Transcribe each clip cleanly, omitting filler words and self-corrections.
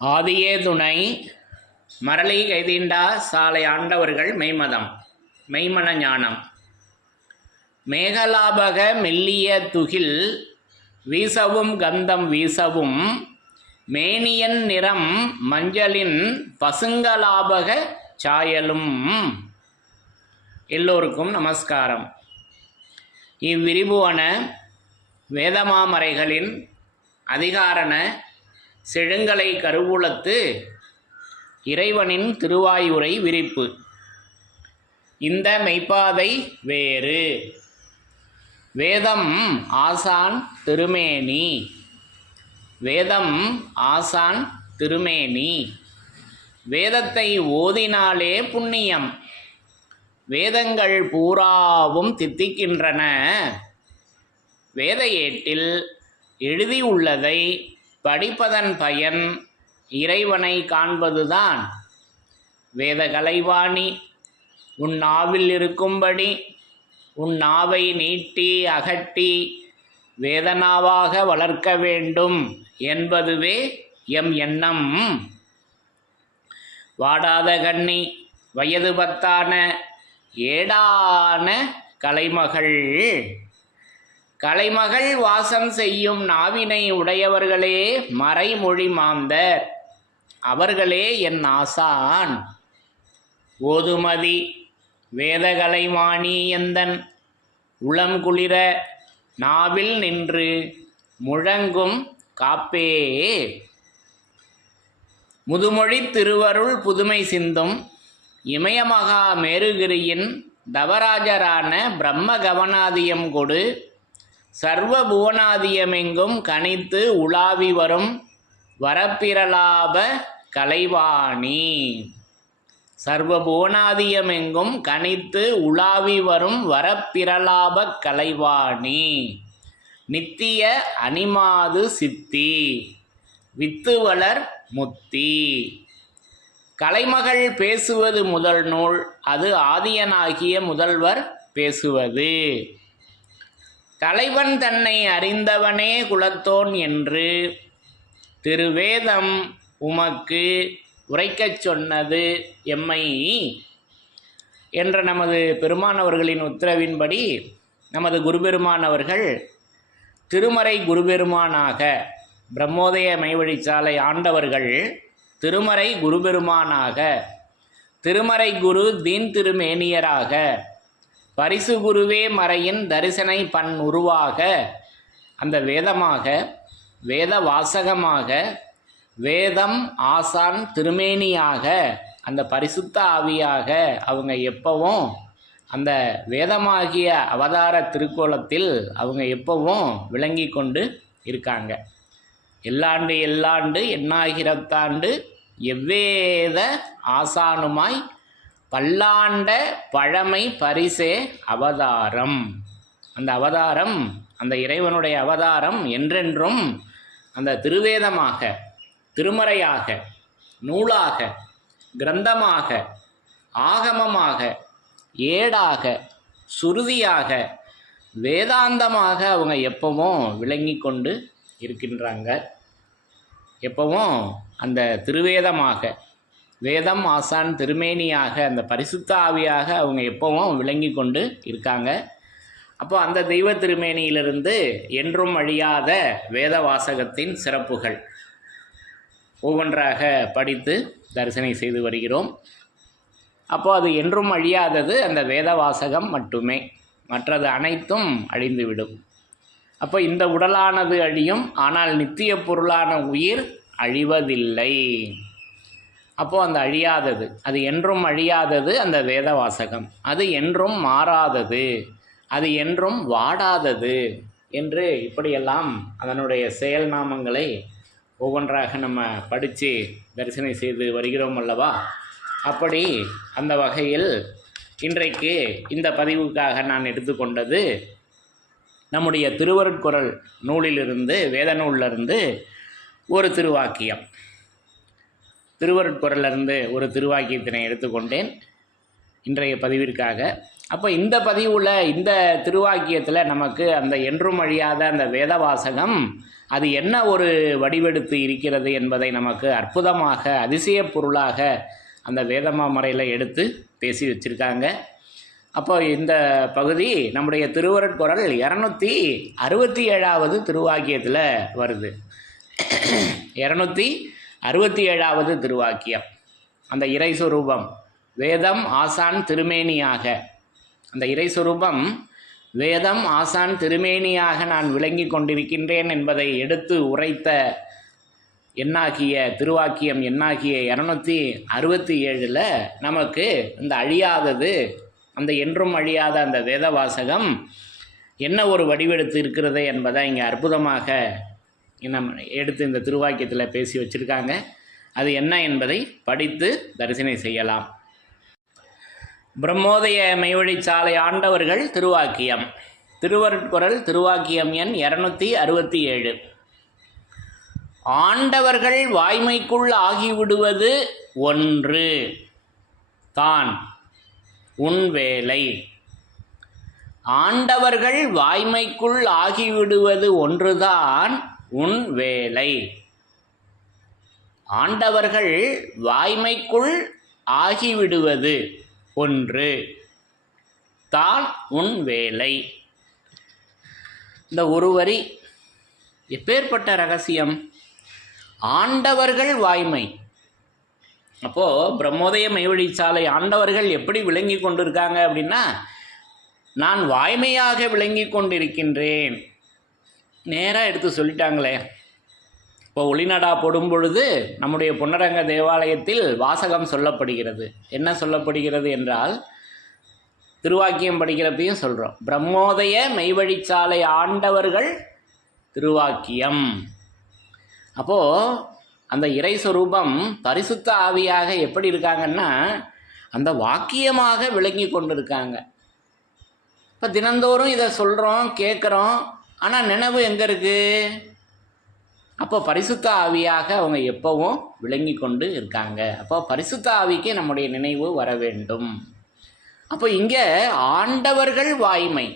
ஆதியே துணை மரளி கைதீண்டா சாலை ஆண்டவர்கள் மெய்மதம் மெய்மன ஞானம் மேகலாபக மெல்லிய துகில் வீசவும் கந்தம் வீசவும் மேனியன் நிறம் மஞ்சளின் பசுங்கலாபக சாயலும். எல்லோருக்கும் நமஸ்காரம். இவ்விரிபுவன வேதமாமறைகளின் அதிகாரண செழுங்கலை கருவூலத்து இறைவனின் திருவாயுரை விரிப்பு. இந்த மெய்ப்பாதை வேறு. வேதம் ஆசான் திருமேனி. வேதம் ஆசான் திருமேனி. வேதத்தை ஓதினாலே புண்ணியம். வேதங்கள் பூராவும் தித்திக்கின்றன. வேத ஏட்டில் எழுதியுள்ளதை படிப்பதன் பயன் இறைவனை காண்பதுதான். வேத கலைவாணி உன் நாவில் இருக்கும்படி உன் நாவை நீட்டி அகட்டி வேதனாவாக வளர்க்க வேண்டும் என்பதுவே எம் எண்ணம். வாடாத கண்ணி வயது பத்தான ஏடான கலைமகள். கலைமகள் வாசம் செய்யும் நாவினை உடையவர்களே மறைமொழி மாந்தர். அவர்களே என் ஆசான். ஓதுமதி வேதகலைமானி எந்தன் உளம் குளிர நாவில் நின்று முழங்கும் காப்பே. முதுமொழி திருவருள் புதுமை சிந்தும் இமயமகா மேருகிரியின் தவராஜரான பிரம்ம கவனாதியம் கொடு சர்வ புவனாதியமெங்கும் கனித்து உலாவி வரும் வரப்பிரலாப கலைவாணி. சர்வ புவனாதியமெங்கும் கனித்து உலாவி வரும் வரப்பிரலாப கலைவாணி. நித்திய அனிமாது சித்தி வித்துவளர் முத்தி. கலைமகள் பேசுவது முதல் நூல். அது ஆதியனாகிய முதல்வர் பேசுவது. தலைவன் தன்னை அறிந்தவனே குலத்தோன் என்று திருவேதம் உமக்கு உரைக்கச் சொன்னது எம்மை என்ற நமது பெருமானவர்களின் உத்தரவின்படி நமது குருபெருமானவர்கள் திருமறை குருபெருமானாக பிரம்மோதய மைவழிச்சாலை ஆண்டவர்கள் திருமறை குருபெருமானாக திருமறை குரு தீன் திருமேனியராக பரிசு குருவே மறையின் தரிசனை பண் உருவாக அந்த வேதமாக வேத வாசகமாக வேதம் ஆசான் திருமேனியாக அந்த பரிசுத்த ஆவியாக அவங்க எப்பவும் அந்த வேதமாகிய அவதார திருக்கோலத்தில் அவங்க எப்பவும் விளங்கி கொண்டு இருக்காங்க. எல்லாண்டு எல்லாண்டு எண்ணாயிரத்தாண்டு எவ்வேத ஆசானுமாய் பல்லாண்ட பழமை பரிசே அவதாரம். அந்த அவதாரம் அந்த இறைவனுடைய அவதாரம் என்றென்றும் அந்த திருவேதமாக திருமறையாக நூலாக கிரந்தமாக ஆகமமாக ஏடாக சுருதியாக வேதாந்தமாக அவங்க எப்பவும் விளங்கி கொண்டு இருக்கின்றாங்க. எப்பவும் அந்த திருவேதமாக வேதம் ஆசான் திருமேனியாக அந்த பரிசுத்த ஆவியாக அவங்க எப்பவும் விளங்கி கொண்டு இருக்காங்க. அப்போ அந்த தெய்வ திருமேனியிலிருந்து என்றும் அழியாத வேத வாசகத்தின் சிறப்புகள் ஒவ்வொன்றாக படித்து தரிசனை செய்து வருகிறோம். அப்போ அது என்றும் அழியாதது அந்த வேத வாசகம் மட்டுமே. மற்றது அனைத்தும் அழிந்துவிடும். அப்போ இந்த உடலானது அழியும், ஆனால் நித்திய பொருளான உயிர் அழிவதில்லை. அப்போது அந்த அழியாதது அது என்றும் அழியாதது அந்த வேத வாசகம். அது என்றும் மாறாதது, அது என்றும் வாடாதது என்று இப்படியெல்லாம் அதனுடைய செயல் நாமங்களை ஒவ்வொன்றாக நம்ம படித்து தரிசனை செய்து வருகிறோம் அல்லவா. அப்படி அந்த வகையில் இன்றைக்கு இந்த பதிவுக்காக நான் எடுத்துக்கொண்டது நம்முடைய திருவருட்குறள் நூலிலிருந்து வேத நூலிலிருந்து ஒரு திருவாக்கியம். திருவருட்குறளிலிருந்து ஒரு திருவாக்கியத்தினை எடுத்துக்கொண்டேன் இன்றைய பதிவிற்காக. அப்போ இந்த பதிவில் இந்த திருவாக்கியத்தில் நமக்கு அந்த என்றும் அழியாத அந்த வேத வாசகம் அது என்ன ஒரு வடிவெடுத்து இருக்கிறது என்பதை நமக்கு அற்புதமாக அதிசய பொருளாக அந்த வேதமாமறையில் எடுத்து பேசி வச்சுருக்காங்க. அப்போ இந்த பகுதி நம்முடைய திருவருட்குறள் 267வது திருவாக்கியத்தில் வருது. 267வது திருவாக்கியம். அந்த இறைஸ்வரூபம் வேதம் ஆசான் திருமேனியாக, அந்த இறைஸ்வரூபம் வேதம் ஆசான் திருமேனியாக நான் விளங்கி கொண்டிருக்கின்றேன் என்பதை எடுத்து உரைத்த எண்ணாகிய திருவாக்கியம் எண்ணாகிய 267ல் நமக்கு இந்த அழியாதது, அந்த என்றும் அழியாத அந்த வேத வாசகம் என்ன ஒரு வடிவெடுத்து இருக்கிறது என்பதை இங்கே அற்புதமாக எடுத்து இந்த திருவாக்கியத்தில் பேசி வச்சுருக்காங்க. அது என்ன என்பதை படித்து தரிசனை செய்யலாம். பிரம்மோதய மெய்வழிச்சாலை ஆண்டவர்கள் திருவாக்கியம். திருவருட்குறள் திருவாக்கியம் எண் 267. ஆண்டவர்கள் வாய்மைக்குள் ஆகிவிடுவது ஒன்று தான் உன் வேலை. ஆண்டவர்கள் வாய்மைக்குள் ஆகிவிடுவது ஒன்றுதான் உன் வேலை. ஆண்டவர்கள் வாய்மைக்குள் ஆகிவிடுவது ஒன்று தான் உன் வேலை. இந்த ஒரு வரி எப்பேற்பட்ட ரகசியம்! ஆண்டவர்கள் வாய்மை. அப்போது பிரம்மோதய மெய்வழிச்சாலை ஆண்டவர்கள் எப்படி விளங்கி கொண்டிருக்காங்க அப்படின்னா, நான் வாய்மையாக விளங்கி கொண்டிருக்கின்றேன். நேராக எடுத்து சொல்லிட்டாங்களே. இப்போ ஒளிநடா போடும் பொழுது நம்முடைய பொன்னரங்க தேவாலயத்தில் வாசகம் சொல்லப்படுகிறது. என்ன சொல்லப்படுகிறது என்றால், திருவாக்கியம் படிக்கிறப்பையும் சொல்கிறோம், பிரம்மோதய மெய்வழிச்சாலை ஆண்டவர்கள் திருவாக்கியம். அப்போது அந்த இறைஸ்வரூபம் பரிசுத்த ஆவியாக எப்படி இருக்காங்கன்னா, அந்த வாக்கியமாக விளங்கி கொண்டு இருக்காங்க. இப்போ தினந்தோறும் இதை சொல்கிறோம், கேட்குறோம், ஆனால் நினைவு எங்கே இருக்குது? அப்போ பரிசுத்த ஆவியாக அவங்க எப்பவும் விளங்கி கொண்டு இருக்காங்க. அப்போ பரிசுத்த ஆவிக்கு நம்முடைய நினைவு வர வேண்டும். அப்போ இங்கே ஆண்டவர்கள் வாய்மை.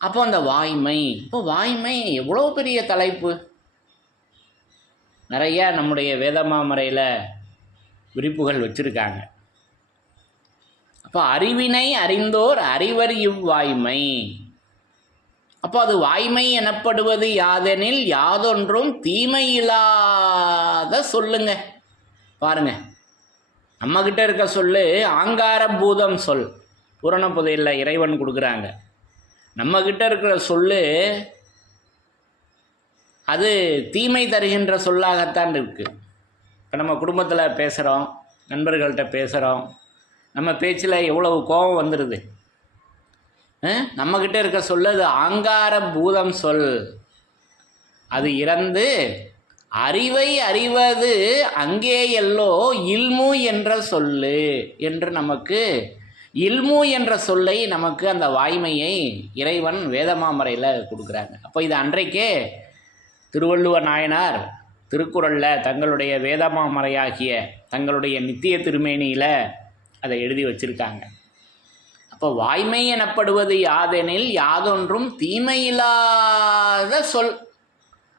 அப்போ அந்த வாய்மை, இப்போ வாய்மை எவ்வளோ பெரிய தலைப்பு! நிறையா நம்முடைய வேதமாமறையில் விரிப்புகள் வச்சுருக்காங்க. அப்போ அறிவினை அறிந்தோர் அறிவர் இவ்வாய்மை. அப்போ அது வாய்மை எனப்படுவது யாதெனில் யாதொன்றும் தீமை இல்லாத சொல்லுங்க. பாருங்க, நம்மக்கிட்ட இருக்க சொல்லு ஆங்கார பூதம் சொல். பூரண புதையில் இறைவன் கொடுக்குறாங்க. நம்மக்கிட்ட இருக்கிற சொல்லு அது தீமை தருகின்ற சொல்லாகத்தான் இருக்குது. இப்போ நம்ம குடும்பத்தில் பேசுகிறோம், நண்பர்கள்ட்ட பேசுகிறோம், நம்ம பேச்சில் எவ்வளவு கோபம் வந்துடுது. நம்மக்கிட்ட இருக்க சொல்ல அது ஆங்கார பூதம் சொல். அது இறந்து அறிவை அறிவது அங்கே எல்லோ இல்மு என்ற சொல்லு என்று நமக்கு இல்மு என்ற சொல்லை நமக்கு அந்த வாய்மையை இறைவன் வேதமாமறையில் கொடுக்குறாங்க. அப்போ இது அன்றைக்கே திருவள்ளுவ நாயனார் திருக்குறளில் தங்களுடைய வேதமாமறையாகிய தங்களுடைய நித்திய திருமேனியில் அதை எழுதி வச்சுருக்காங்க. அப்போ வாய்மை எனப்படுவது யாதெனில் யாதொன்றும் தீமையில்லாத சொல்.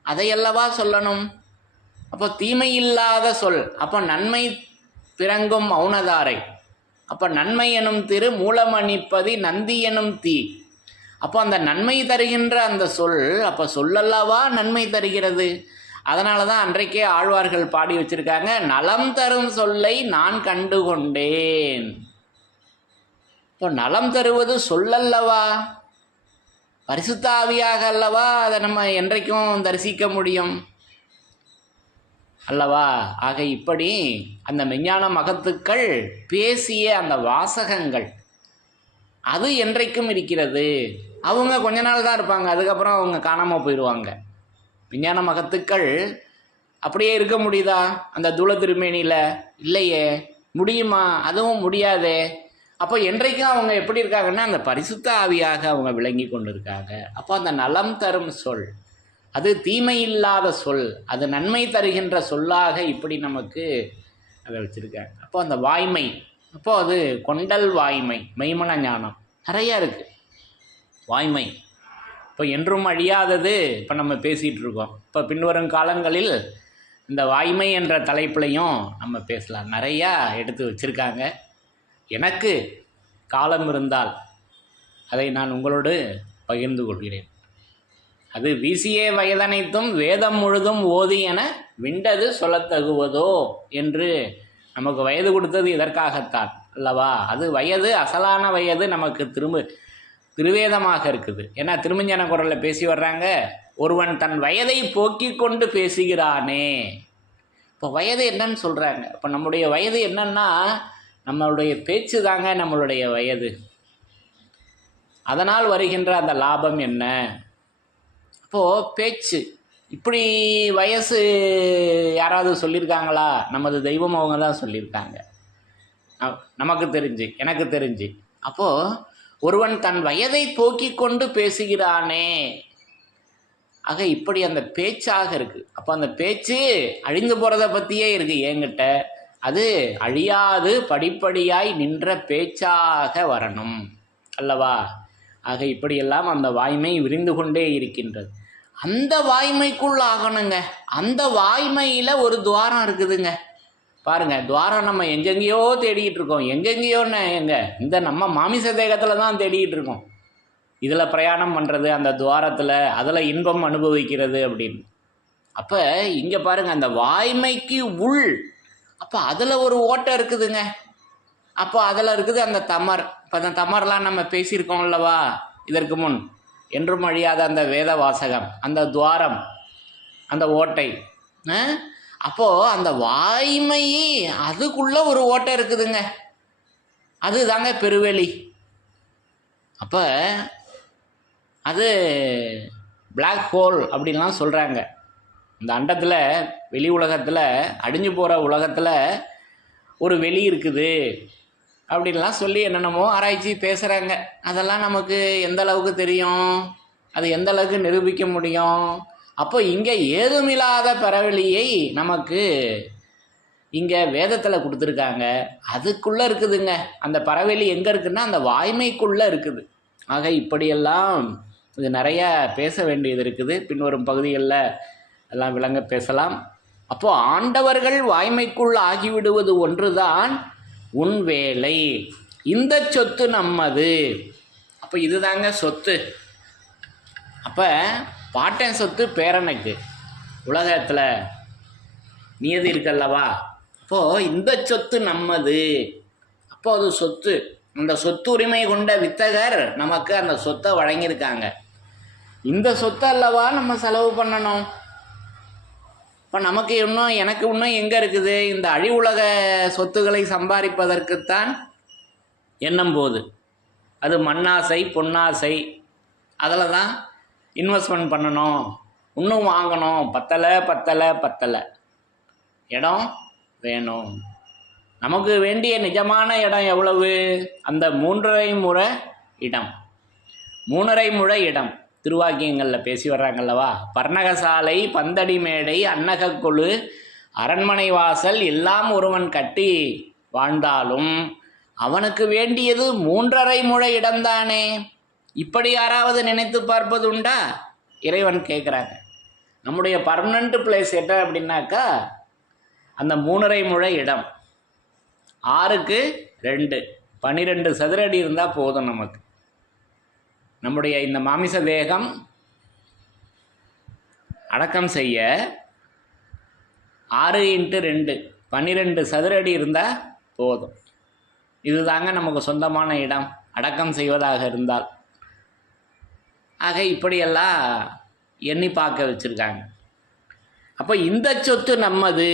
அதையல்லவா சொல்லணும். அப்போ தீமையில்லாத சொல். அப்போ நன்மை பிறங்கும் மௌனதாரை. அப்போ நன்மை எனும் திரு மூலமணிப்பதி நந்தி எனும் தீ. அப்போ அந்த நன்மை தருகின்ற அந்த சொல், அப்போ சொல்லல்லவா நன்மை தருகிறது. அதனால தான் அன்றைக்கே ஆழ்வார்கள் பாடி வச்சுருக்காங்க, நலம் தரும் சொல்லை நான் கண்டு கொண்டேன். இப்போ நலம் தருவது சொல்லல்லவா, பரிசுத்த ஆவியாக அல்லவா அதை நம்ம என்றைக்கும் தரிசிக்க முடியும் அல்லவா. ஆக இப்படி அந்த மெஞ்ஞான மகத்துக்கள் பேசிய அந்த வாசகங்கள் அது என்றைக்கும் இருக்கிறது. அவங்க கொஞ்ச நாள் தான் இருப்பாங்க, அதுக்கப்புறம் அவங்க காணாமல் போயிடுவாங்க. விஞ்ஞான மகத்துக்கள் அப்படியே இருக்க முடியுதா அந்த தூள திருமேனியில்? இல்லையே. முடியுமா? அதுவும் முடியாதே. அப்போ என்றைக்கும் அவங்க எப்படி இருக்காங்கன்னா அந்த பரிசுத்த ஆவியாக அவங்க விளங்கி கொண்டு இருக்காங்க. அப்போ அந்த நலம் தரும் சொல் அது தீமை இல்லாத சொல், அது நன்மை தருகின்ற சொல்லாக இப்படி நமக்கு அதை வச்சுருக்காங்க. அப்போ அந்த வாய்மை, அப்போது அது கொண்டல் வாய்மை, மெய்மன ஞானம் நிறையா இருக்குது வாய்மை. இப்போ என்றும் அழியாதது இப்போ நம்ம பேசிகிட்டு இருக்கோம். இப்போ பின்வரும் காலங்களில் இந்த வாய்மை என்ற தலைப்புலையும் நம்ம பேசலாம். நிறையா எடுத்து வச்சுருக்காங்க. எனக்கு காலம் இருந்தால் அதை நான் உங்களோடு பகிர்ந்து கொள்கிறேன். அது வீசியே வயதனைத்தும் வேதம் முழுதும் ஓதி என விண்டது சொல்லத்தகுவதோ என்று நமக்கு வயது கொடுத்தது இதற்காகத்தான் அல்லவா? அது வயது, அசலான வயது நமக்கு திருவேதமாக இருக்குது. ஏன்னா திருமஞ்சன குரலில் பேசி வர்றாங்க, ஒருவன் தன் வயதை போக்கி கொண்டு பேசுகிறானே. இப்போ வயது என்னன்னு சொல்கிறாங்க. இப்போ நம்முடைய வயது என்னன்னா, நம்மளுடைய பேச்சு தாங்க நம்மளுடைய வயது. அதனால் வருகின்ற அந்த லாபம் என்ன? அப்போது பேச்சு. இப்படி வயசு யாராவது சொல்லியிருக்காங்களா? நமது தெய்வம் அவங்க தான் சொல்லியிருக்காங்க, நமக்கு தெரிஞ்சு, எனக்கு தெரிஞ்சு. அப்போது ஒருவன் தன் வயதை போக்கி கொண்டு பேசுகிறானே. ஆக இப்படி அந்த பேச்சாக இருக்குது. அப்போ அந்த பேச்சு அழிந்து போகிறத பற்றியே இருக்குது என்கிட்ட. அது அழியாது படிப்படியாய் நின்ற பேச்சாக வரணும் அல்லவா? ஆக இப்படியெல்லாம் அந்த வாய்மை விரிந்து கொண்டே இருக்கின்றது. அந்த வாய்மைக்குள் ஆகணுங்க. அந்த வாய்மையில் ஒரு துவாரம் இருக்குதுங்க. பாருங்கள், துவாரம் நம்ம எங்கெங்கேயோ தேடிக்கிட்டு இருக்கோம். எங்கெங்கேயோன்னு இந்த நம்ம மாமிச தேகத்தில் தான் தேடிக்கிட்டு இருக்கோம். இதில் பிரயாணம் பண்ணுறது, அந்த துவாரத்தில் அதில் இன்பம் அனுபவிக்கிறது அப்படின்னு. அப்போ இங்கே பாருங்கள், அந்த வாய்மைக்கு உள், அப்போ அதில் ஒரு ஓட்டை இருக்குதுங்க. அப்போ அதில் இருக்குது அந்த தமர். இப்போ அந்த தமர்லாம் நம்ம பேசியிருக்கோம் அல்லவா இதற்கு முன். என்றும் அழியாத அந்த வேத வாசகம், அந்த துவாரம், அந்த ஓட்டை. அப்போது அந்த வாய்மை அதுக்குள்ளே ஒரு ஓட்டை இருக்குதுங்க. அது தாங்க பெருவெளி. அப்போ அது பிளாக் ஹோல் அப்படின்லாம் சொல்கிறாங்க. இந்த அண்டத்தில், வெளி உலகத்தில், அழிஞ்சு போகிற உலகத்தில் ஒரு வெளி இருக்குது அப்படின்லாம் சொல்லி என்னென்னமோ ஆராய்ச்சி பேசுகிறாங்க. அதெல்லாம் நமக்கு எந்த அளவுக்கு தெரியும்? அது எந்த அளவுக்கு நிரூபிக்க முடியும்? அப்போ இங்கே ஏதுமில்லாத பரவெளியை நமக்கு இங்கே வேதத்தில் கொடுத்துருக்காங்க. அதுக்குள்ளே இருக்குதுங்க. அந்த பரவெளி எங்கே இருக்குதுன்னா அந்த வாய்மைக்குள்ளே இருக்குது. ஆக இப்படியெல்லாம் இது நிறைய பேச வேண்டியது இருக்குது. பின்வரும் பகுதிகளில் எல்லாம் விளங்க பேசலாம். அப்போது ஆண்டவர்கள் வாய்மைக்குள் ஆகிவிடுவது ஒன்றுதான் உன் வேலை. இந்த சொத்து நம்மது. அப்போ இதுதாங்க சொத்து. அப்போ பாட்டன் சொத்து பேரனுக்கு உலகத்தில் நியதி இருக்கல்லவா? அப்போது இந்த சொத்து நம்மது. அப்போது அது சொத்து. அந்த சொத்து உரிமை கொண்ட வித்தகர் நமக்கு அந்த சொத்தை வழங்கியிருக்காங்க. இந்த சொத்தை அல்லவா நம்ம செலவு பண்ணணும். இப்போ நமக்கு இன்னும், எனக்கு இன்னும் எங்கே இருக்குது? இந்த அழிவுலக சொத்துக்களை சம்பாதிப்பதற்குத்தான் எண்ணம் போகுது. அது மண்ணாசை, பொன்னாசை, அதில் தான் இன்வெஸ்ட்மெண்ட் பண்ணணும், இன்னும் வாங்கணும். பத்தலை இடம் வேணும். நமக்கு வேண்டிய நிஜமான இடம் எவ்வளவு? அந்த 3.5 முழ இடம். 3.5 முழ இடம் திருவாக்கியங்களில் பேசி வர்றாங்கல்லவா? பர்ணகசாலை, பந்தடி மேடை, அன்னகக்குழு, அரண்மனை வாசல் எல்லாம் ஒருவன் கட்டி வாழ்ந்தாலும் அவனுக்கு வேண்டியது 3.5 முழ இடம்தானே. இப்படி யாராவது நினைத்து பார்ப்பது உண்டா? இறைவன் கேட்குறாங்க. நம்முடைய பர்மனண்ட் பிளேஸ் என்ன அப்படின்னாக்கா அந்த 3.5 முழ இடம். 6க்கு 2 12 சதுர அடி இருந்தால் போதும் நமக்கு. நம்முடைய இந்த மாமிச தேகம் அடக்கம் செய்ய 6x2 12 சதுர அடி இருந்தால் போதும். இதுதாங்க நமக்கு சொந்தமான இடம் அடக்கம் செய்வதாக இருந்தால். ஆக இப்படியெல்லாம் எண்ணி பார்க்க வச்சுருக்காங்க. அப்போ இந்த சொத்து நம்மது.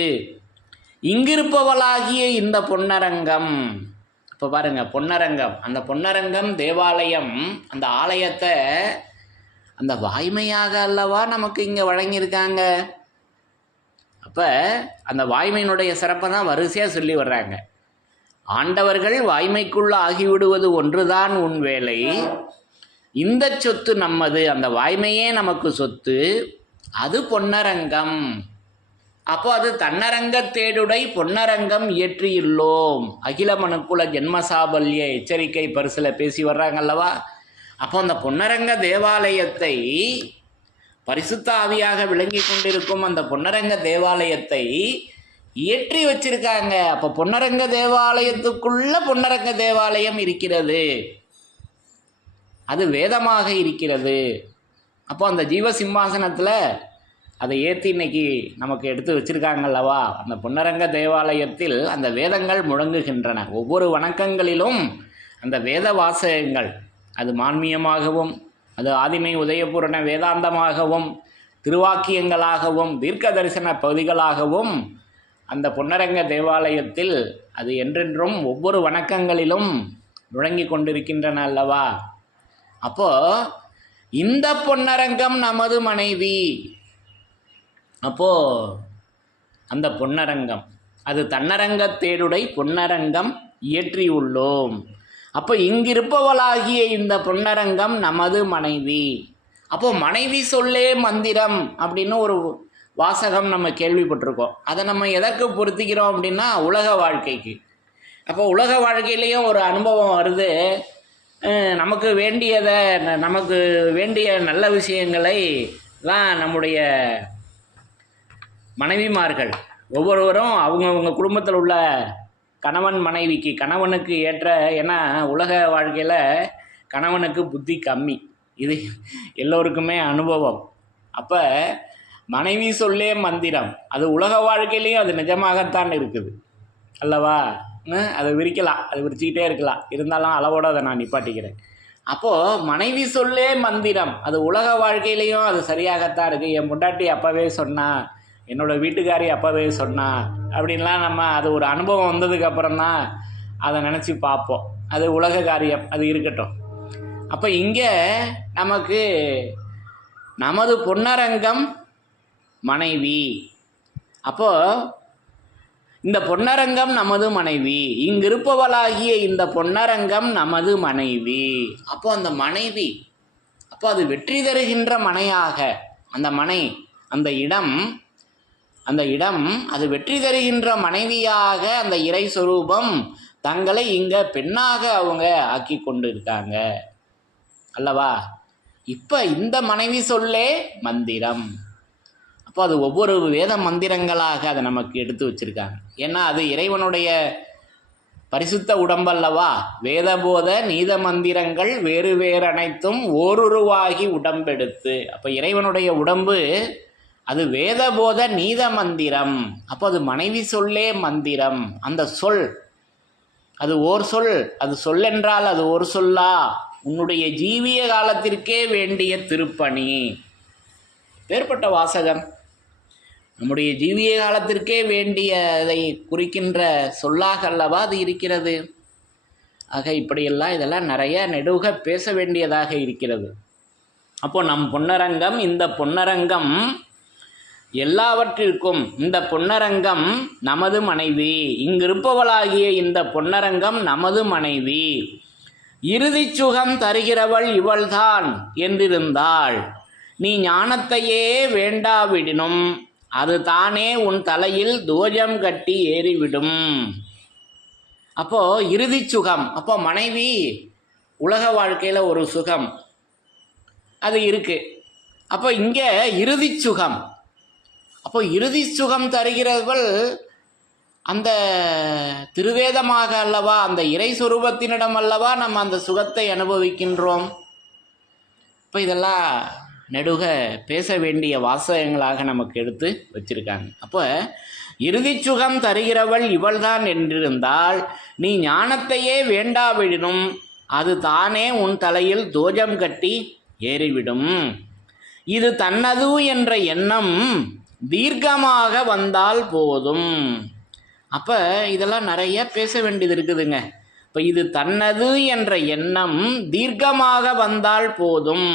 இங்கிருப்பவளாகிய இந்த பொன்னரங்கம். இப்போ பாருங்கள், பொன்னரங்கம், அந்த பொன்னரங்கம் தேவாலயம், அந்த ஆலயத்தை அந்த வாய்மையாக அல்லவா நமக்கு இங்கே வழங்கியிருக்காங்க. அப்போ அந்த வாய்மையினுடைய சிறப்பை தான் வரிசையாக சொல்லி வர்றாங்க. ஆண்டவர்கள் வாய்மைக்குள்ள ஆகிவிடுவது ஒன்றுதான் உன் வேலை. இந்த சொத்து நம்மது. அந்த வாய்மையே நமக்கு சொத்து. அது பொன்னரங்கம். அப்போ அது தன்னரங்கத்தேடுடை பொன்னரங்கம் இயற்றியுள்ளோம். அகில மனுக்குல ஜென்மசாபல்ய எச்சரிக்கை பரிசில் பேசி வர்றாங்கல்லவா? அப்போ அந்த பொன்னரங்க தேவாலயத்தை பரிசுத்த ஆவியாக விளங்கி கொண்டிருக்கும் அந்த பொன்னரங்க தேவாலயத்தை இயற்றி வச்சிருக்காங்க. அப்போ பொன்னரங்க தேவாலயத்துக்குள்ள பொன்னரங்க தேவாலயம் இருக்கிறது, அது வேதமாக இருக்கிறது. அப்போ அந்த ஜீவ சிம்மாசனத்தில் அதை ஏற்றி இன்னைக்கு நமக்கு எடுத்து வச்சிருக்காங்கல்லவா. அந்த பொன்னரங்க தேவாலயத்தில் அந்த வேதங்கள் முழங்குகின்றன. ஒவ்வொரு வணக்கங்களிலும் அந்த வேத வாசகங்கள், அது மான்மியமாகவும், அது ஆதிமை உதயபூரண வேதாந்தமாகவும், திருவாக்கியங்களாகவும், தீர்க்க தரிசன பகுதிகளாகவும் அந்த பொன்னரங்க தேவாலயத்தில் அது என்றென்றும் ஒவ்வொரு வணக்கங்களிலும் முழங்கி கொண்டிருக்கின்றன அல்லவா. அப்போ இந்த பொன்னரங்கம் நமது மனைவி. அப்போ அந்த பொன்னரங்கம் அது தன்னரங்கத்தேடுடை பொன்னரங்கம் இயற்றியுள்ளோம். அப்போ இங்கிருப்பவளாகிய இந்த பொன்னரங்கம் நமது மனைவி. அப்போ மனைவி சொல்லே மந்திரம் அப்படின்னு ஒரு வாசகம் நம்ம கேள்விப்பட்டிருக்கோம். அதை நம்ம எதற்கு பொருத்திக்கிறோம் அப்படின்னா உலக வாழ்க்கைக்கு. அப்போ உலக வாழ்க்கையிலையும் ஒரு அனுபவம் வருது. நமக்கு வேண்டிய நல்ல விஷயங்களை தான் நம்முடைய மனைவிமார்கள் ஒவ்வொருவரும் அவங்கவுங்க குடும்பத்தில் உள்ள கணவன் மனைவிக்கு, கணவனுக்கு ஏற்ற, ஏன்னா உலக வாழ்க்கையில் கணவனுக்கு புத்தி கம்மி, இது எல்லோருக்குமே அனுபவம். அப்போ மனைவி சொல்லே மந்திரம், அது உலக வாழ்க்கையிலையும் அது நிஜமாகத்தான் இருக்குது அல்லவா. அதை விரிக்கலாம், அது விரிச்சிக்கிட்டே இருக்கலாம், இருந்தாலும் அளவோடு அதை நான் நிப்பாட்டிக்கிறேன். அப்போது மனைவி சொல்லே மந்திரம், அது உலக வாழ்க்கையிலையும் அது சரியாகத்தான் இருக்குது. என் பொண்டாட்டி அப்போவே சொன்னா, என்னோடய வீட்டுக்காரி அப்போவே சொன்னா அப்படின்லாம் நம்ம அது ஒரு அனுபவம் வந்ததுக்கப்புறம் தான் அதை நினச்சி பார்ப்போம். அது உலக காரியம், அது இருக்கட்டும். அப்போ இங்கே நமக்கு நமது பொன்னரங்கம் மனைவி. அப்போது இந்த பொன்னரங்கம் நமது மனைவி, இங்கிருப்பவளாகிய இந்த பொன்னரங்கம் நமது மனைவி. அப்போ அந்த மனைவி, அப்போ அது வெற்றி தருகின்ற மனையாக, அந்த மனை, அந்த இடம் அது வெற்றி தருகின்ற மனைவியாக அந்த இறை சொரூபம் தங்களை இங்கே பெண்ணாக அவங்க ஆக்கி கொண்டு இருக்காங்க அல்லவா. இப்போ இந்த மனைவி சொல்லே மந்திரம். அப்போ அது ஒவ்வொரு வேத மந்திரங்களாக அதை நமக்கு எடுத்து வச்சிருக்காங்க. ஏன்னா அது இறைவனுடைய பரிசுத்த உடம்பல்லவா. வேதபோத நீத மந்திரங்கள் வேறு வேறு அனைத்தும் ஓருருவாகி உடம்பெடுத்து. அப்போ இறைவனுடைய உடம்பு அது வேதபோத நீத மந்திரம். அப்போ அது மனைவி சொல்லே மந்திரம். அந்த சொல் அது ஓர் சொல், அது சொல்லென்றால் அது ஒரு சொல்லா, உன்னுடைய ஜீவிய காலத்திற்கே வேண்டிய திருப்பணி. வேறுபட்ட வாசகம், நம்முடைய ஜீவிய காலத்திற்கே வேண்டியதை குறிக்கின்ற சொல்லாக அல்லவா அது இருக்கிறது. ஆக இப்படியெல்லாம் இதெல்லாம் நிறைய நெடுக பேச வேண்டியதாக இருக்கிறது. அப்போ நம் பொன்னரங்கம், இந்த பொன்னரங்கம் எல்லாவற்றிற்கும், இந்த பொன்னரங்கம் நமது மனைவி, இங்கிருப்பவளாகிய இந்த பொன்னரங்கம் நமது மனைவி. இறுதி சுகம் தருகிறவள் இவள்தான் என்றிருந்தாள், நீ ஞானத்தையே வேண்டாவிடினும் அது தானே உன் தலையில் தோஜம் கட்டி ஏறிவிடும். அப்போ இறுதி சுகம், அப்போ மனைவி உலக வாழ்க்கையில் ஒரு சுகம் அது இருக்கு. அப்போ இங்கே இறுதி சுகம், அப்போ இறுதி சுகம் தருகிறவள் அந்த திருவேதமாக அல்லவா, அந்த இறை சொரூபத்தினிடம் அல்லவா நம்ம அந்த சுகத்தை அனுபவிக்கின்றோம். இப்போ இதெல்லாம் நெடுக பேச வேண்டிய வாசகங்களாக நமக்கு எடுத்து வச்சிருக்காங்க. அப்போ இறுதி சுகம் தருகிறவள் இவள்தான் என்றிருந்தால் நீ ஞானத்தையே வேண்டாவிடினும் அது தானே உன் தலையில் தோஜம் கட்டி ஏறிவிடும். இது தன்னது என்ற எண்ணம் தீர்க்கமாக வந்தால் போதும். அப்போ இதெல்லாம் நிறைய பேச வேண்டியது இருக்குதுங்க. இப்போ இது தன்னது என்ற எண்ணம் தீர்க்கமாக வந்தால் போதும்.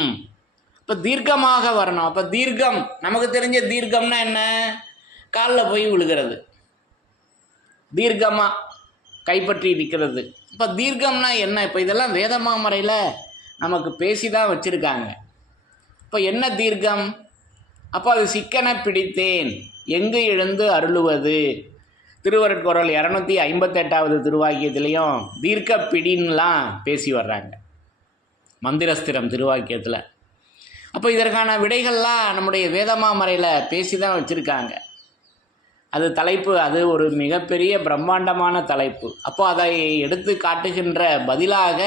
இப்போ தீர்க்கமாக வரணும். அப்போ தீர்க்கம், நமக்கு தெரிஞ்ச தீர்க்கம்னா என்ன? காலில் போய் விழுகிறது, தீர்க்கமாக கைப்பற்றி இருக்கிறது. இப்போ தீர்க்கம்னா என்ன? இப்போ இதெல்லாம் வேதமாமறையில் நமக்கு பேசி தான் வச்சுருக்காங்க. இப்போ என்ன தீர்க்கம்? அப்போ அது சிக்கன பிடித்தேன் எங்கு எழுந்து அருளுவது. திருவருட்குறள் 258வது திருவாக்கியத்திலையும் தீர்க்க பிடின்லாம் பேசி வர்றாங்க. மந்திரஸ்திரம் திருவாக்கியத்தில். அப்போ இதற்கான விடைகள்லாம் நம்முடைய வேதமாமறையில் பேசி தான் வச்சுருக்காங்க. அது தலைப்பு, அது ஒரு மிகப்பெரிய பிரம்மாண்டமான தலைப்பு. அப்போ அதை எடுத்து காட்டுகின்ற பதிலாக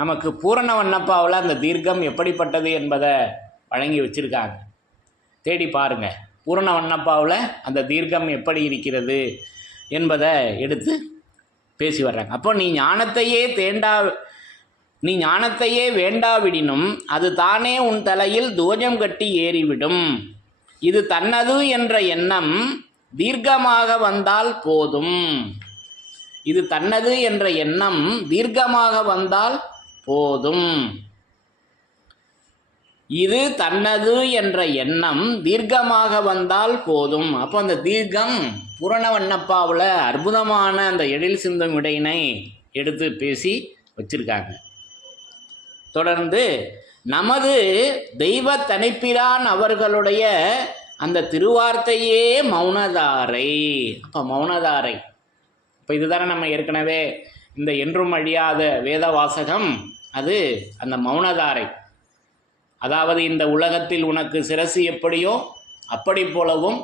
நமக்கு பூரண வண்ணப்பாவில் அந்த தீர்க்கம் எப்படிப்பட்டது என்பதை வழங்கி வச்சுருக்காங்க. தேடி பாருங்கள், பூரண வண்ணப்பாவில் அந்த தீர்க்கம் எப்படி இருக்கிறது என்பதை எடுத்து பேசி வர்றாங்க. அப்போ நீ ஞானத்தையே வேண்டாவிடினும் அது தானே உன் தலையில் தோஜம் கட்டி ஏறிவிடும். இது தன்னது என்ற எண்ணம் தீர்க்கமாக வந்தால் போதும். இது தன்னது என்ற எண்ணம் தீர்க்கமாக வந்தால் போதும். இது தன்னது என்ற எண்ணம் தீர்க்கமாக வந்தால் போதும். அப்போ அந்த தீர்க்கம் பூரண வண்ணப்பாவில் அற்புதமான அந்த எழில் சிந்தும் விடையினை எடுத்து பேசி வச்சிருக்காங்க. தொடர்ந்து நமது தெய்வ தனிப்பிரான் அவர்களுடைய அந்த திருவார்த்தையே மௌனதாரை. அப்போ மௌனதாரை, இப்போ இதுதானே நம்ம ஏற்கனவே இந்த என்றும் அழியாத வேத வாசகம், அது அந்த மௌனதாரை. அதாவது இந்த உலகத்தில் உனக்கு சிரசு எப்படியோ அப்படி போலவும்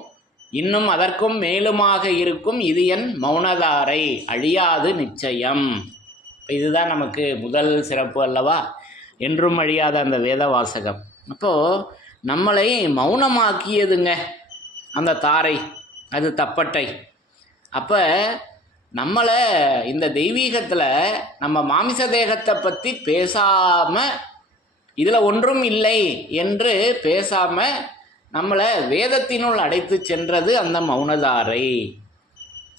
இன்னும் அதற்கும் மேலுமாக இருக்கும் இது என் மௌனதாரை, அழியாது நிச்சயம். இப்போ இதுதான் நமக்கு முதல் சிறப்பு அல்லவா, என்றும் அழியாத அந்த வேத வாசகம். அப்போது நம்மளை மௌனமாக்கியதுங்க அந்த தாரை, அது தப்பட்டை. அப்போ நம்மளை இந்த தெய்வீகத்தில் நம்ம மாமிச தேகத்தை பற்றி பேசாமல், இதில் ஒன்றும் இல்லை என்று பேசாமல் நம்மளை வேதத்தினுள் அடைத்து சென்றது அந்த மௌனதாரை.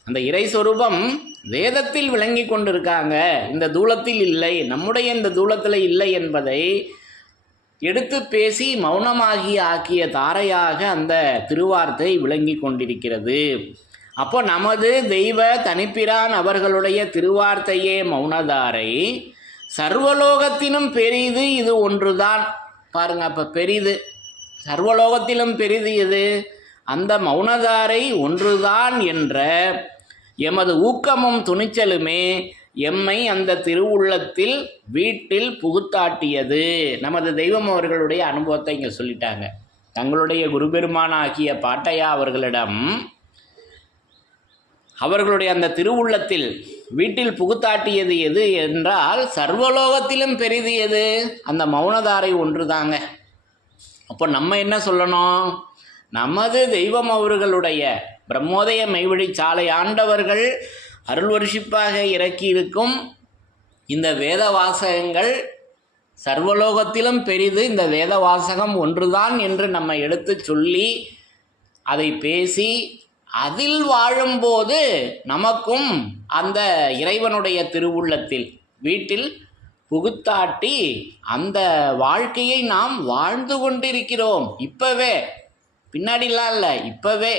அந்த இறை சொரூபம் வேதத்தில் விளங்கி கொண்டிருக்காங்க, இந்த தூலத்தில் இல்லை, நம்முடைய இந்த தூலத்தில் இல்லை என்பதை எடுத்து பேசி மௌனமாகி ஆக்கிய தாரையாக அந்த திருவார்த்தை விளங்கி கொண்டிருக்கிறது. அப்போ நமது தெய்வ தனிப்பிரான் அவர்களுடைய திருவார்த்தையே மௌனதாரை, சர்வலோகத்திலும் பெரிது இது ஒன்றுதான். பாருங்க, அப்போ பெரிது, சர்வலோகத்திலும் பெரிது இது அந்த மௌனதாரை ஒன்றுதான் என்ற எமது ஊக்கமும் துணிச்சலுமே எம்மை அந்த திருவுள்ளத்தில் வீட்டில் புகுத்தாட்டியது. நமது தெய்வம் அவர்களுடைய அனுபவத்தை இங்கே சொல்லிட்டாங்க. தங்களுடைய குருபெருமானாகிய பாட்டையா அவர்களிடம் அவர்களுடைய அந்த திருவுள்ளத்தில் வீட்டில் புகுத்தாட்டியது எது என்றால் சர்வலோகத்திலும் பெரிது எது, அந்த மௌனதாரை ஒன்று தாங்க. அப்போ நம்ம என்ன சொல்லணும், நமது தெய்வம் அவர்களுடைய பிரம்மோதய மெய்வழி சாலை ஆண்டவர்கள் அருள் வருஷிப்பாக இறக்கி இருக்கும் இந்த வேத வாசகங்கள் சர்வலோகத்திலும் பெரிது, இந்த வேத வாசகம் ஒன்றுதான் என்று நம்ம எடுத்து சொல்லி அதை பேசி அதில் வாழும்போது நமக்கும் அந்த இறைவனுடைய திருவுள்ளத்தில் வீட்டில் புகுத்தாட்டி அந்த வாழ்க்கையை நாம் வாழ்ந்து கொண்டிருக்கிறோம். இப்போவே, பின்னாடிலாம் இல்லை, இப்போவே.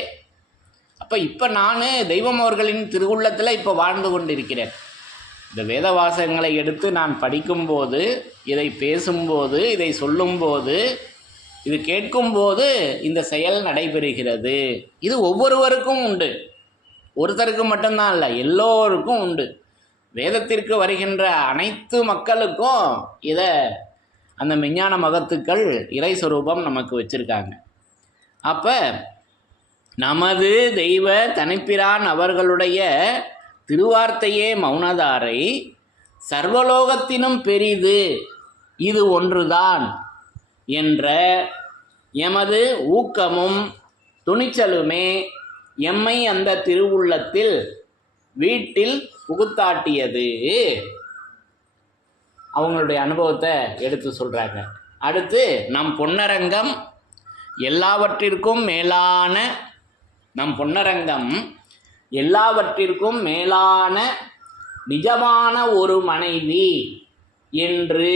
இப்போ நான் தெய்வம் அவர்களின் திருவுள்ளத்தில் இப்போ வாழ்ந்து கொண்டிருக்கிறேன். இந்த வேத வாசகங்களை எடுத்து நான் படிக்கும்போது, இதை பேசும்போது, இதை சொல்லும்போது, இது கேட்கும்போது இந்த செயல் நடைபெறுகிறது. இது ஒவ்வொருவருக்கும் உண்டு, ஒருத்தருக்கு மட்டும்தான் இல்லை, எல்லோருக்கும் உண்டு. வேதத்திற்கு வருகின்ற அனைத்து மக்களுக்கும் இதை அந்த மெஞ்ஞான மகத்துக்கள் இறை சொரூபம் நமக்கு வச்சுருக்காங்க. அப்போ நமது தெய்வ தனிப்பிரான் அவர்களுடைய திருவார்த்தையே மௌனதாரை, சர்வலோகத்தினும் பெரிது இது ஒன்றுதான் என்ற எமது ஊக்கமும் துணிச்சலுமே எம்மை அந்த திருவுள்ளத்தில் வீட்டில் புகுத்தாட்டியது. அவங்களுடைய அனுபவத்தை எடுத்து சொல்கிறாங்க. அடுத்து, நம் பொன்னரங்கம் எல்லாவற்றிற்கும் மேலான, நம் பொன்னரங்கம் எல்லாவற்றிற்கும் மேலான நிஜமான ஒரு மனைவி என்று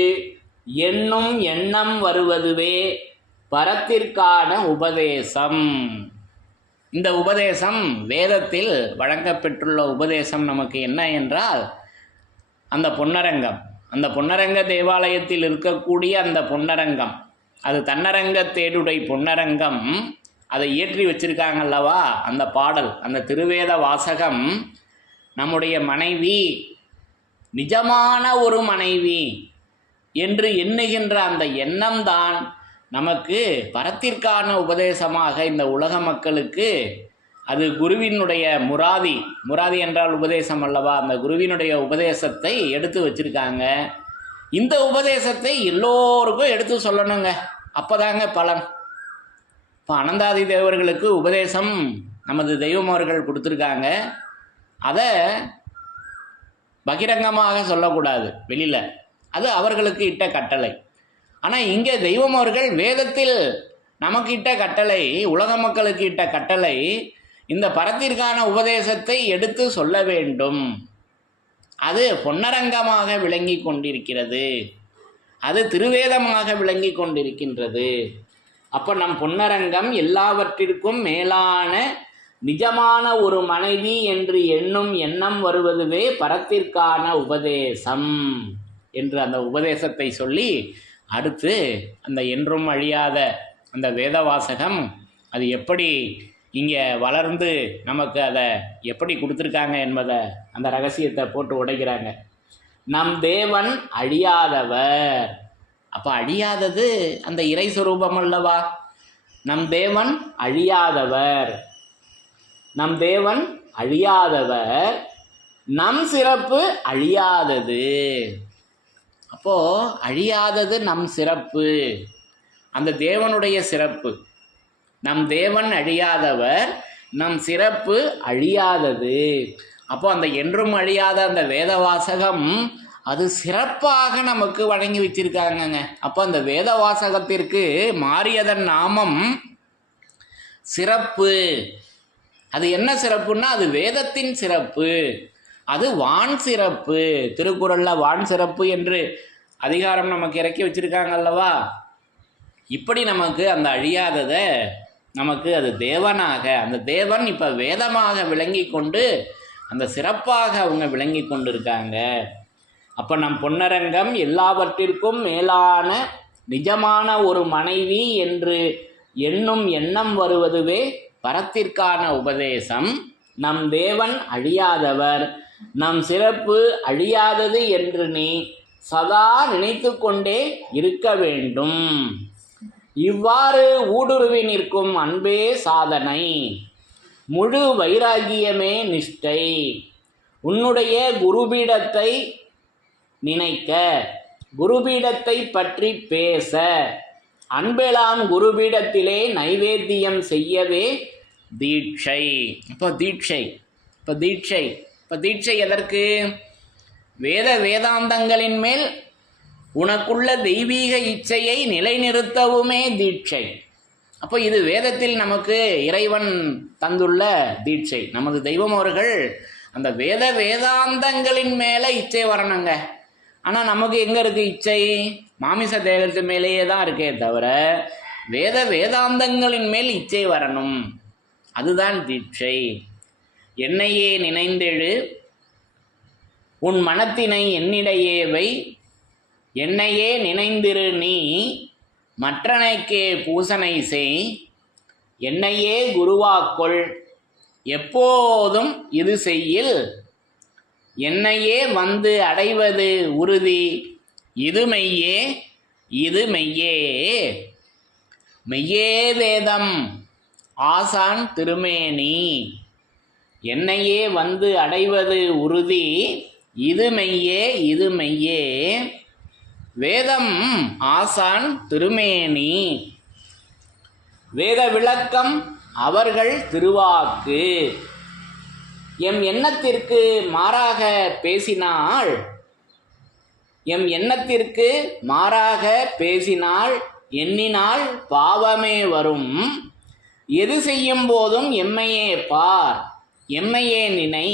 எண்ணும் எண்ணம் வருவதுவே பரத்திற்கான உபதேசம். இந்த உபதேசம் வேதத்தில் வழங்கப்பெற்றுள்ள உபதேசம் நமக்கு என்ன என்றால், அந்த பொன்னரங்கம், அந்த பொன்னரங்க தேவாலயத்தில் இருக்கக்கூடிய அந்த பொன்னரங்கம், அது தன்னரங்க தேடுடை பொன்னரங்கம், அதை இயற்றி வச்சிருக்காங்க அல்லவா, அந்த பாடல், அந்த திருவேத வாசகம் நம்முடைய மனைவி, நிஜமான ஒரு மனைவி என்று எண்ணுகின்ற அந்த எண்ணம் தான் நமக்கு பரத்திற்கான உபதேசமாக இந்த உலக மக்களுக்கு அது குருவினுடைய முராதி என்றால் உபதேசம் அல்லவா, அந்த குருவினுடைய உபதேசத்தை எடுத்து வச்சிருக்காங்க. இந்த உபதேசத்தை எல்லோருக்கும் எடுத்து சொல்லணுங்க, அப்போதாங்க பலன். இப்போ அனந்தாதி தேவர்களுக்கு உபதேசம் நமது தெய்வம் அவர்கள் கொடுத்துருக்காங்க. அதை பகிரங்கமாக சொல்லக்கூடாது வெளியில், அது அவர்களுக்கு இட்ட கட்டளை. ஆனால் இங்கே தெய்வம் அவர்கள் வேதத்தில் நமக்கு இட்ட கட்டளை, உலக மக்களுக்கு இட்ட கட்டளை, இந்த பரத்திற்கான உபதேசத்தை எடுத்து சொல்ல வேண்டும். அது பொன்னரங்கமாக விளங்கி கொண்டிருக்கிறது, அது திருவேதமாக விளங்கி கொண்டிருக்கின்றது. அப்போ நம் பொன்னரங்கம் எல்லாவற்றிற்கும் மேலான நிஜமான ஒரு மனைவி என்று எண்ணும் எண்ணம் வருவதுவே பரத்திற்கான உபதேசம் என்று அந்த உபதேசத்தை சொல்லி அடுத்து அந்த என்றும் அழியாத அந்த வேதவாசகம் அது எப்படி இங்கே வளர்ந்து நமக்கு அதை எப்படி கொடுத்துருக்காங்க என்பதை அந்த ரகசியத்தை போட்டு உடைக்கிறாங்க. நம் தேவன் அழியாதவர். அப்போ அழியாதது அந்த இறை சொரூபம் அல்லவா. நம் தேவன் அழியாதவர், நம் தேவன் அழியாதவர், நம் சிறப்பு அழியாதது. அப்போது அழியாதது நம் சிறப்பு, அந்த தேவனுடைய சிறப்பு. நம் தேவன் அழியாதவர், நம் சிறப்பு அழியாதது. அப்போ அந்த என்றும் அழியாத அந்த வேதவாசகம் அது சிறப்பாக நமக்கு வழங்கி வச்சிருக்காங்கங்க. அப்போ அந்த வேதவாசகத்திற்கு மாறியதன் நாமம் சிறப்பு. அது என்ன சிறப்புன்னா அது வேதத்தின் சிறப்பு, அது வான் சிறப்பு. திருக்குறளில் வான் சிறப்பு என்று அதிகாரம் நமக்கு இறக்கி வச்சிருக்காங்க அல்லவா. இப்படி நமக்கு அந்த அழியாததை நமக்கு அது தேவனாக, அந்த தேவன் இப்போ வேதமாக விளங்கி கொண்டு அந்த சிறப்பாக அவங்க விளங்கி கொண்டு இருக்காங்க. அப்போ நம் பொன்னரங்கம் எல்லாவற்றிற்கும் மேலான நிஜமான ஒரு மனைவி என்று எண்ணும் எண்ணம் வருவதுவே பரத்திற்கான உபதேசம். நம் தேவன் அழியாதவர், நம் சிறப்பு அழியாதது என்று நீ சதா நினைத்து கொண்டே இருக்க வேண்டும். இவ்வாறு ஊடுருவி நிற்கும் அன்பே சாதனை, முழு வைராகியமே நிஷ்டை. உன்னுடைய குருபீடத்தை நினைக்க, குருபீடத்தை பற்றி பேச, அன்பெலாம் குருபீடத்திலே நைவேத்தியம் செய்யவே தீட்சை. இப்போ தீட்சை எதற்கு? வேதாந்தங்களின் மேல் உனக்குள்ள தெய்வீக இச்சையை நிலைநிறுத்தவுமே தீட்சை. அப்போ இது வேதத்தில் நமக்கு இறைவன் தந்துள்ள தீட்சை. நமது தெய்வம் அவர்கள் அந்த வேதாந்தங்களின் மேலே இச்சை வரணுங்க. ஆனால் நமக்கு எங்கே இருக்குது இச்சை? மாமிச தேகத்து மேலேயே தான் இருக்கே தவிர வேதாந்தங்களின் மேல் இச்சை வரணும், அதுதான் தீட்சை. என்னையே நினைந்தெழு, உன் மனத்தினை என்னிடையே வை, என்னையே நினைந்திரு நீ, மற்றனைக்கே பூசனை செய், என்னையே குருவாக்கொள், எப்போதும் இது செய்யில், என்னையே வந்து அடைவது உறுதி, இது மெய்யே இது மெய்யே. மெய்யே வேதம் ஆசான் திருமேனி, என்னையே வந்து அடைவது உறுதி, இது மெய்யே இது மெய்யே. வேதம் ஆசான் திருமேனி, வேத விளக்கம் அவர்கள் திருவாக்கு. எம் எண்ணத்திற்கு மாறாக பேசினால், எம் எண்ணத்திற்கு மாறாக பேசினால் எண்ணினால் பாவமே வரும். எது செய்யும் போதும் எம்மையே பார், எம்மையே நினை.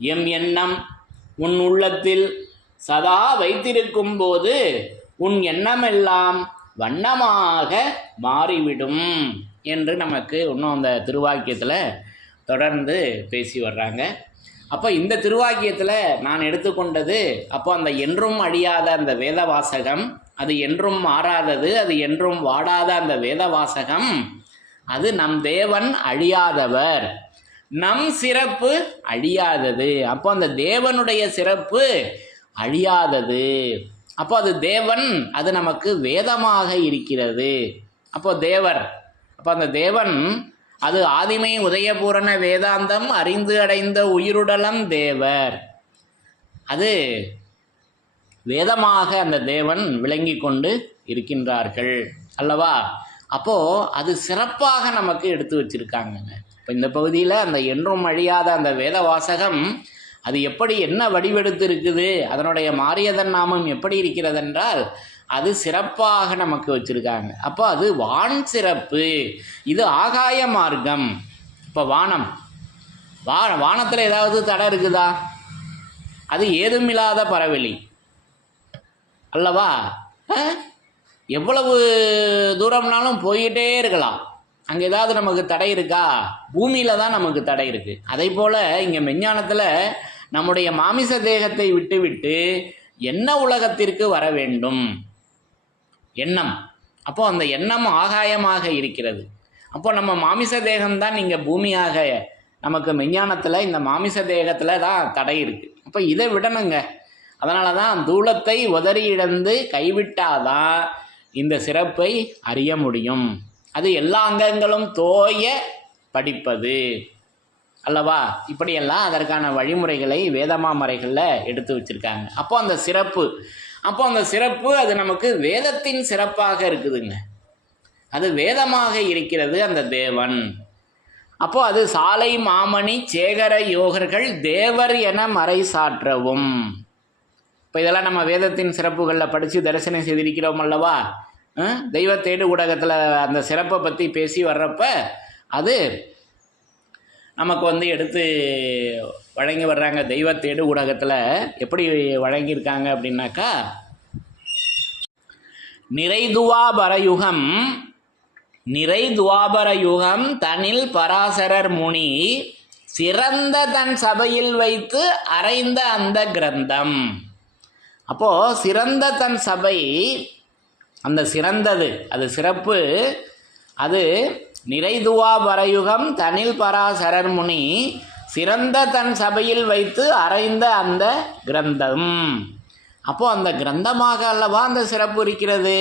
எம் எண்ணம் உன் உள்ளத்தில் சதா வைத்திருக்கும் போது உன் எண்ணமெல்லாம் வண்ணமாக மாறிவிடும் என்று நமக்கு இன்னும் அந்த திருவாக்கியத்தில் தொடர்ந்து பேசி வர்றாங்க. அப்போ இந்த திருவாக்கியத்தில் நான் எடுத்துக்கொண்டது, அப்போ அந்த என்றும் அழியாத அந்த வேத வாசகம், அது என்றும் மாறாதது, அது என்றும் வாடாத அந்த வேத வாசகம், அது நம் தேவன் அழியாதவர், நம் சிறப்பு அழியாதது. அப்போ அந்த தேவனுடைய சிறப்பு அழியாதது. அப்போ அது தேவன், அது நமக்கு வேதமாக இருக்கிறது. அப்போ தேவர், அப்போ அந்த தேவன் அது ஆதிமை உதயபூரண வேதாந்தம் அறிந்து அடைந்த உயிருடலம் தேவர், அது வேதமாக அந்த தேவன் விளங்கி கொண்டு இருக்கின்றார்கள் அல்லவா. அப்போது அது சிறப்பாக நமக்கு எடுத்து வச்சுருக்காங்கங்க. இப்போ இந்த பகுதியில் அந்த என்றும் அழியாத அந்த வேத வாசகம் அது எப்படி என்ன வடிவெடுத்து இருக்குது, அதனுடைய மாரியதன் நாமம் எப்படி இருக்கிறது என்றால் அது சிறப்பாக நமக்கு வச்சுருக்காங்க. அப்போ அது வான் சிறப்பு, இது ஆகாய மார்க்கம். இப்போ வானத்தில் ஏதாவது தடை இருக்குதா? அது ஏதுமில்லாத பரவெளி அல்லவா. எவ்வளவு தூரம்னாலும் போயிட்டே இருக்கலாம். அங்கே ஏதாவது நமக்கு தடை இருக்கா? பூமியில் தான் நமக்கு தடை இருக்குது. அதே போல் இங்கே மெஞ்ஞானத்தில் நம்முடைய மாமிச தேகத்தை விட்டு என்ன உலகத்திற்கு வர வேண்டும் எண்ணம். அப்போ அந்த எண்ணம் ஆகாயமாக இருக்கிறது. அப்போ நம்ம மாமிச தேகம்தான் இங்கே பூமியாக நமக்கு மெஞ்ஞானத்தில் இந்த மாமிச தேகத்தில் தான் தடை இருக்குது. அப்போ இதை விடணுங்க. அதனால தான் தூளத்தை உதறி இழந்து கைவிட்டாதான் இந்த சிறப்பை அறிய முடியும். அது எல்லா அங்கங்களும் தோய படிப்பது அல்லவா. இப்படியெல்லாம் அதற்கான வழிமுறைகளை வேதமாமறைகளில் எடுத்து வச்சுருக்காங்க. அப்போ அந்த சிறப்பு அது நமக்கு வேதத்தின் சிறப்பாக இருக்குதுங்க. அது வேதமாக இருக்கிறது அந்த தேவன். அப்போ அது சாலை மாமணி சேகர யோகர்கள் தேவர் என மறை சாற்றவும். இப்போ இதெல்லாம் நம்ம வேதத்தின் சிறப்புகளில் படித்து தரிசனம் செய்திருக்கிறோம் அல்லவா. தெய்வத்தேடு ஊடகத்தில் அந்த சிறப்பை பற்றி பேசி வர்றப்ப அது நமக்கு எடுத்து வழங்கி வர்றாங்க. தெய்வத்தேடு ஊடகத்தில் எப்படி வழங்கியிருக்காங்க அப்படின்னாக்கா, நிறை துவாபர யுகம் தனில் பராசரர் முனி சிறந்த தன் சபையில் வைத்து அறைந்த அந்த கிரந்தம். அப்போது சிறந்த தன் சபை, அந்த சிறந்தது அது சிறப்பு, அது நிறைதுவா பரயுகம் தனில் பராசரர் முனி சிறந்த தன் சபையில் வைத்து அறைந்த அந்த கிரந்தம். அப்போது அந்த கிரந்தமாக அல்லவா அந்த சிறப்பு இருக்கிறது.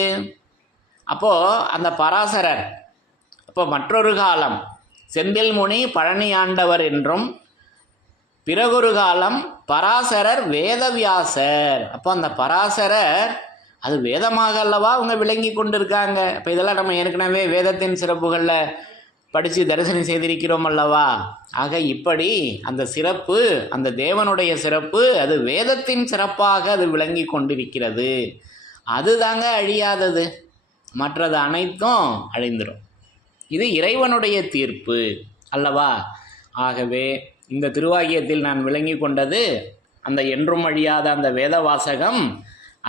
அப்போது அந்த பராசரர், அப்போ மற்றொரு காலம் செந்தில் முனி பழனி ஆண்டவர் என்றும், பிறகொரு காலம் பராசரர் வேதவியாசர். அப்போ அந்த பராசரர் அது வேதமாக அல்லவா அவங்க விளங்கி கொண்டு இருக்காங்க. இப்போ இதெல்லாம் நம்ம ஏற்கனவே வேதத்தின் சிறப்புகளில் படித்து தரிசனம் செய்திருக்கிறோம் அல்லவா. ஆக இப்படி அந்த சிறப்பு, அந்த தேவனுடைய சிறப்பு அது வேதத்தின் சிறப்பாக அது விளங்கி கொண்டிருக்கிறது. அது தாங்க அழியாதது, மற்றது அனைத்தும் அழிந்துடும். இது இறைவனுடைய தீர்ப்பு அல்லவா. ஆகவே இந்த திருவாகியத்தில் நான் விளங்கி கொண்டது அந்த என்றும் அழியாத அந்த வேத வாசகம்,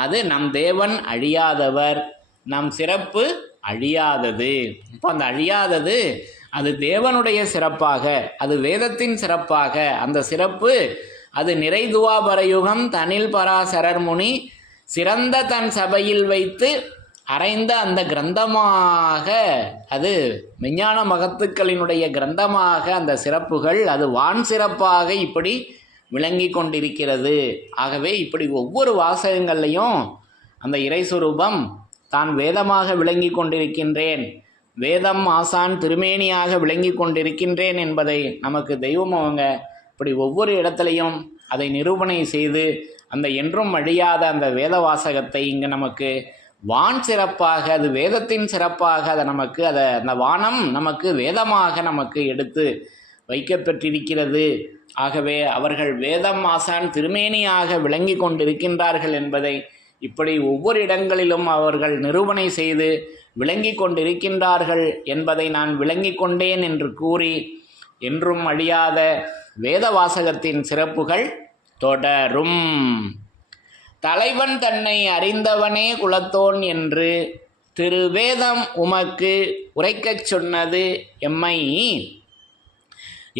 அது நம் தேவன் அழியாதவர், நம் சிறப்பு அழியாதது. இப்போ அந்த அழியாதது அது தேவனுடைய சிறப்பாக, அது வேதத்தின் சிறப்பாக, அந்த சிறப்பு அது நிறைதுவாபரயுகம் தனில் பராசரர் முனி சிறந்த தன் சபையில் வைத்து அறைந்த அந்த கிரந்தமாக, அது மெஞ்ஞான மகத்துக்களினுடைய கிரந்தமாக அந்த சிறப்புகள் அது வான் சிறப்பாக இப்படி விளங்கி கொண்டிருக்கிறது. ஆகவே இப்படி ஒவ்வொரு வாசகங்கள்லையும் அந்த இறைஸ்வரூபம் தான் வேதமாக விளங்கி கொண்டிருக்கின்றேன், வேதம் ஆசான் திருமேனியாக விளங்கி கொண்டிருக்கின்றேன் என்பதை நமக்கு தெய்வம் அவங்க இப்படி ஒவ்வொரு இடத்துலையும் அதை நிரூபணை செய்து அந்த என்றும் அழியாத அந்த வேத வாசகத்தை இங்கே நமக்கு வான் சிறப்பாக, அது வேதத்தின் சிறப்பாக அதை நமக்கு அந்த வானம் நமக்கு வேதமாக நமக்கு எடுத்து வைக்கப்பெற்றிருக்கிறது. ஆகவே அவர்கள் வேதம் ஆசான் திருமேனியாக விளங்கி கொண்டிருக்கின்றார்கள் என்பதை இப்படி ஒவ்வொரு இடங்களிலும் அவர்கள் நிரூபணை செய்து விளங்கி கொண்டிருக்கின்றார்கள் என்பதை நான் விளங்கி கொண்டேன் என்று கூறி என்றும் அழியாத வேத வாசகத்தின் சிறப்புகள் தொடரும். தலைவன் தன்னை அறிந்தவனே குலத்தோன் என்று திருவேதம் உமக்கு உரைக்கச் சொன்னது எம்மை.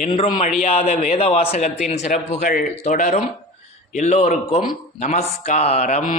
என்றும் அழியாத வேத வாசகத்தின் சிறப்புகள் தொடரும். எல்லோருக்கும் நமஸ்காரம்.